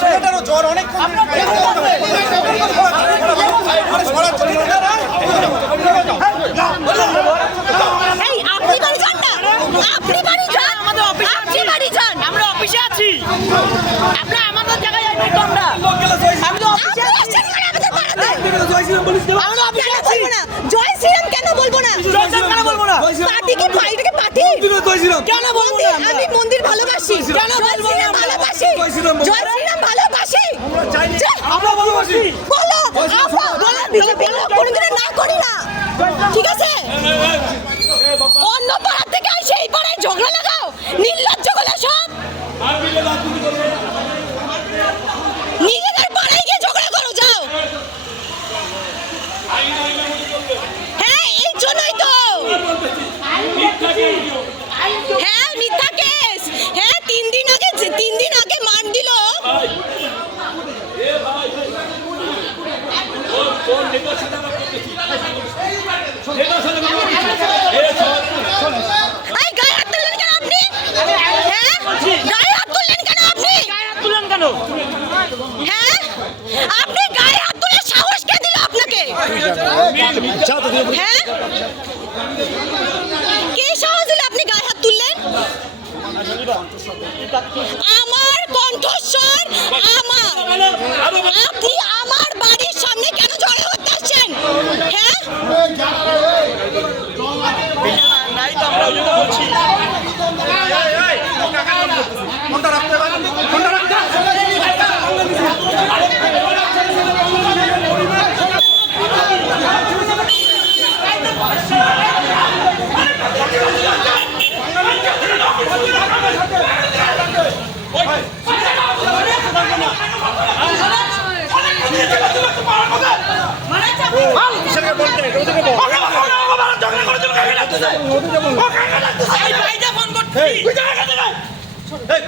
ছেলেটারও জ্বর অনেক আমরা অফিসে আছি। আমরা আমাদের জায়গায় আমরা। আমি তো অফিসে আছি। আমরা অফিসে আছি। জয় শ্রীরাম কেন বলব না? জয় শ্রীরাম কেন বলব না? পার্টি কি ফাইট পার্টিকে পার্টি কেন বলব না আমি মন্দির ভালোবাসি কেন বলব না ভালোবাসি জয় শ্রীরাম বলব। জয় শ্রীরাম আমরা ভালোবাসি বলো আমরা বলো বিজেপি লোক কোনোদিনও না করি না ঠিক আছে অন্য পাড়া থেকে আসে এই পাড়ায় ঝগড়া লাগাও নির্লজ্জগুলো সব নিজেদের পাড়ায় গিয়ে ঝগড়া করো যাও হ্যাঁ এই জন্যই তো হ্যাঁ মিথ্যা কেস। হ্যাঁ তিন দিন আগে তিন দিন আগে মার দিল। হ্যাঁ? হ্যাঁ? আপনি গায়ে হাত তুলে সাহস কে দিল আপনাকে? হ্যাঁ কে সাহস দিল আপনি গায়ে হাত তুললেন আমার কণ্ঠস্বর আমার। আপনি আমার বাড়ির সামনে কেন ঝগড়া করতে আসছেন হ্যাঁ নাই তো আমরা ওই জন্য বলছি তুই